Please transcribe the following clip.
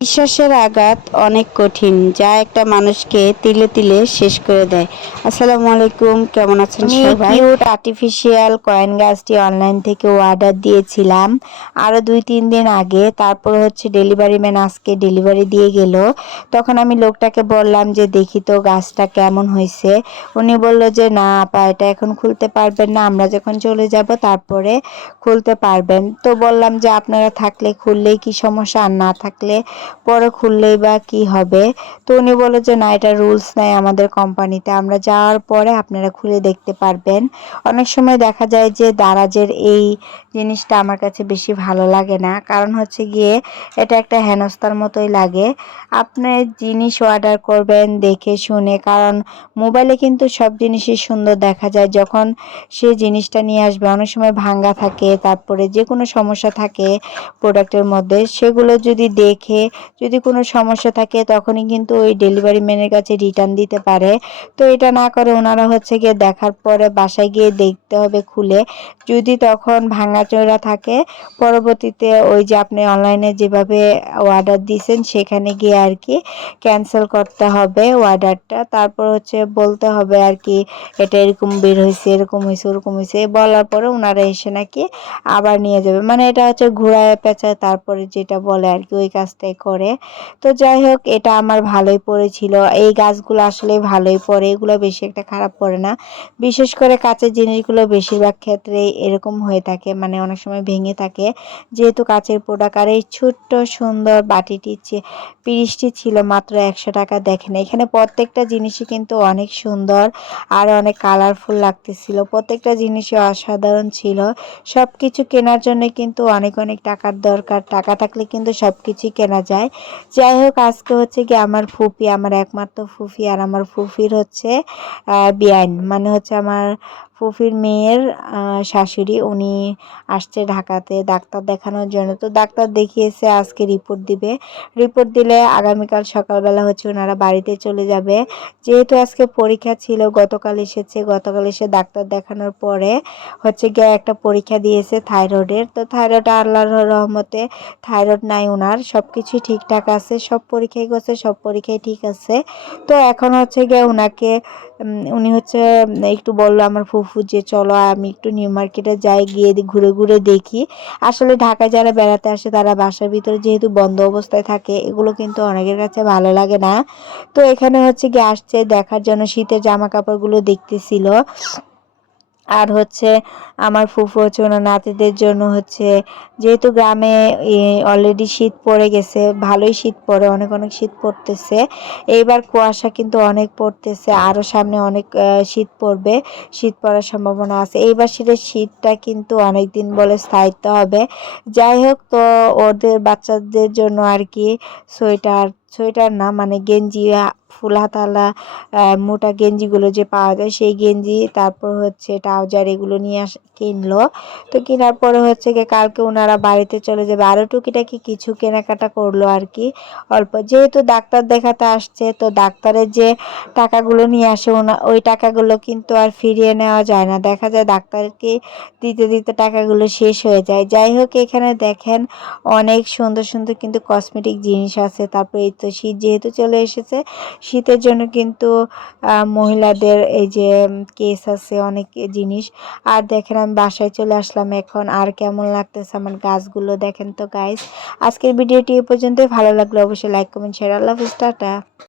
বিশ্বাসের আঘাত অনেক কঠিন যা একটা মানুষকে তিলে তিলে শেষ করে দেয়। আসসালামু আলাইকুম কেমন আছেন সবাই? কিউট আর্টিফিশিয়াল কয়েন গাছটি অনলাইন থেকে অর্ডার দিয়েছিলাম। আরও দুই তিন দিন আগে তারপর হচ্ছে ডেলিভারি ম্যান আজকে ডেলিভারি দিয়ে গেল। তখন আমি লোকটাকে বললাম যে দেখি তো গাছটা কেমন হয়েছে। উনি বলল যে না আপা এটা এখন খুলতে পারবেন না আমরা যখন চলে যাব তারপরে খুলতে পারবেন। তো বললাম যে আপনারা থাকলে খুললেই কি সমস্যা আর না থাকলে পরে খুললেই বা কি হবে? তো উনি বলে যে, না, এটা রুলস নাই আমাদের কোম্পানিতে আমরা যাওয়ার পরে আপনারা খুলে দেখতে পারবেন। অনেক সময় দেখা যায় যে, দারাজের এই জিনিসটা আমার কাছে বেশি ভালো লাগে না। কারণ হচ্ছে গিয়ে এটা একটা হেনস্থার মতোই লাগে। আপনি জিনিস অর্ডার করবেন দেখে শুনে, কারণ মোবাইলে কিন্তু সব জিনিসই সুন্দর দেখা যায়। যখন সে জিনিসটা নিয়ে আসবে, অনেক সময় ভাঙ্গা থাকে, তারপরে যে কোনো সমস্যা থাকে প্রোডাক্টের মধ্যে, সেগুলো যদি দেখে যদি কোনো সমস্যা থাকে তখনই কিন্তু ওই ডেলিভারি ম্যানের কাছে রিটার্ন দিতে পারে। তো এটা না করে ওনারা হচ্ছে গিয়ে দেখার পরে বাসায় গিয়ে দেখতে হবে খুলে। যদি তখন ভাঙাচোরা থাকে, পরবর্তীতে ওই যে আপনি অনলাইনে যেভাবে অর্ডার দিয়েছেন সেখানে গিয়ে আর কি ক্যান্সেল করতে হবে অর্ডারটা তারপর হচ্ছে বলতে হবে আর কি, এটা এরকম বের হয়েছে, এরকম হয়েছে, ওরকম হয়েছে। বলার পরে ওনারা এসে নাকি আবার নিয়ে যাবে। মানে এটা হচ্ছে ঘোরায় পেঁচায় তারপরে যেটা বলে আর কি ওই কাজটাই করে। তো যাই হোক, এটা আমার ভালোই পড়েছিল। এই গাছগুলো আসলে ভালোই পড়ে, এগুলো বেশি একটা খারাপ পড়ে না। বিশেষ করে কাঁচের জিনিসগুলো বেশিরভাগ ক্ষেত্রে এরকম হয়ে থাকে মানে অনেক সময় ভেঙে থাকে। যেহেতু কাঁচের প্রোডাক্ট, আর এই ছোট্ট সুন্দর বাটিটি পিরিশটি ছিল মাত্র একশো টাকা, দেখেন। এখানে প্রত্যেকটা জিনিসই কিন্তু অনেক সুন্দর আর অনেক কালারফুল লাগতেছিল। প্রত্যেকটা জিনিসই অসাধারণ ছিল। সব কিছু কেনার জন্য কিন্তু অনেক অনেক টাকার দরকার। টাকা থাকলে কিন্তু সব কিছুই কেনা যায়। যাই হোক, আজকে হচ্ছে কি আমার ফুফি আমার একমাত্র ফুফি আর আমার ফুফির হচ্ছে বিয়াইন। মানে হচ্ছে আমার ফুফির মেয়ের শাশুড়ি। উনি আসছে ঢাকাতে ডাক্তার দেখানোর জন্য। তো ডাক্তার দেখিয়েছে, আজকে রিপোর্ট দিবে। রিপোর্ট দিলে আগামীকাল সকালবেলা হচ্ছে ওনারা বাড়িতে চলে যাবে। যেহেতু আজকে পরীক্ষা ছিল, গতকাল এসেছে। গতকাল এসে ডাক্তার দেখানোর পরে হচ্ছে গিয়ে একটা পরীক্ষা দিয়েছে থাইরয়েডের। তো থাইরয়েড আল্লাহর রহমতে থাইরয়েড নাই ওনার। সব কিছুই ঠিকঠাক আছে, সব পরীক্ষাই করছে, সব পরীক্ষাই ঠিক আছে। তো এখন হচ্ছে গিয়ে ওনাকে উনি হচ্ছে, একটু বলল, আমার ফুফু যে চলো আমি একটু নিউ মার্কেটে যাই, গিয়ে ঘুরে ঘুরে দেখি। আসলে ঢাকায় যারা বেড়াতে আসে তারা বাসার ভিতরে যেহেতু বন্ধ অবস্থায় থাকে, এগুলো কিন্তু অনেকের কাছে ভালো লাগে না। তো এখানে হচ্ছে গিয়ে আসছে, দেখার জন্য শীতের জামা কাপড়গুলো দেখতেছিল। আর হচ্ছে আমার ফুফু হচ্ছে ওনার নাতিদের জন্য হচ্ছে, যেহেতু গ্রামে অলরেডি শীত পড়ে গেছে, ভালোই শীত পড়ে, অনেক অনেক শীত পড়তেছে। এইবার কুয়াশা কিন্তু অনেক পড়তেছে আরও সামনে অনেক শীত পড়বে, শীত পড়ার সম্ভাবনা আছে। এইবার শীতের শীতটা কিন্তু অনেক দিন বলে স্থায়িত্ব হবে। যাই হোক, তো ওদের বাচ্চাদের জন্য আর কি, সোয়েটার সোয়েটার না মানে গেঞ্জি ফুল হাতালা মোটা গেঞ্জিগুলো যে পাওয়া যায় সেই গেঞ্জি, তারপর হচ্ছে ট্রাউজার এগুলো নিয়ে আস, কিনলো। তো কেনার পরে হচ্ছে গিয়ে কালকে ওনারা বাড়িতে চলে যাবে। আরও টুকিটাকি কিছু কেনাকাটা করল আর কি। অল্প, যেহেতু ডাক্তার দেখাতে আসছে, তো ডাক্তারের যে টাকাগুলো নিয়ে আসে ওনা ওই টাকাগুলো কিন্তু আর ফিরিয়ে নেওয়া যায় না। দেখা যায় ডাক্তারকে দিতে দিতে টাকাগুলো শেষ হয়ে যায়। যাই হোক, এখানে দেখেন অনেক সুন্দর সুন্দর কিন্তু কসমেটিক জিনিস আছে। তারপরে এই তো শীত যেহেতু চলে এসেছে শীতের জন্য কিন্তু মহিলাদের এই যে কেস আছে অনেক জিনিস। আর দেখেন আমি বাসায় চলে আসলাম এখন, আর কেমন লাগতেছে আমার গাছগুলো দেখেন তো গাইস আজকের ভিডিওটি এ পর্যন্তই, ভালো লাগল অবশ্যই লাইক কমেন্ট শেয়ার আল্লাহ হাফিজ, টাটা।